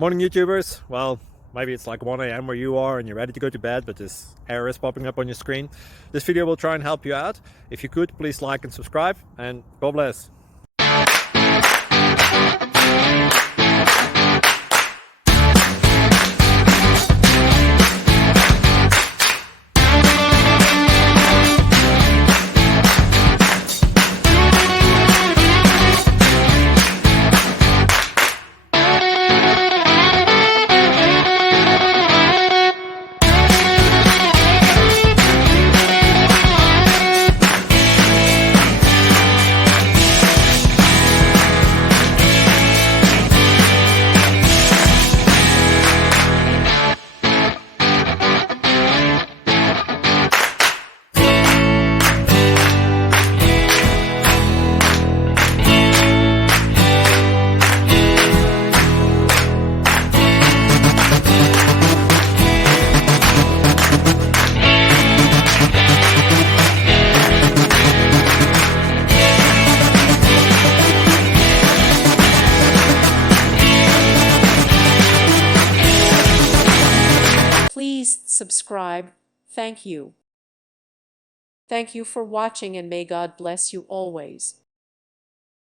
Morning YouTubers. Well, maybe it's like 1 a.m. where you are and you're ready to go to bed, but this error is popping up on your screen. This video will try and help you out. If you could, please like and subscribe, and God bless. Please subscribe. Thank you. Thank you for watching, and may God bless you always.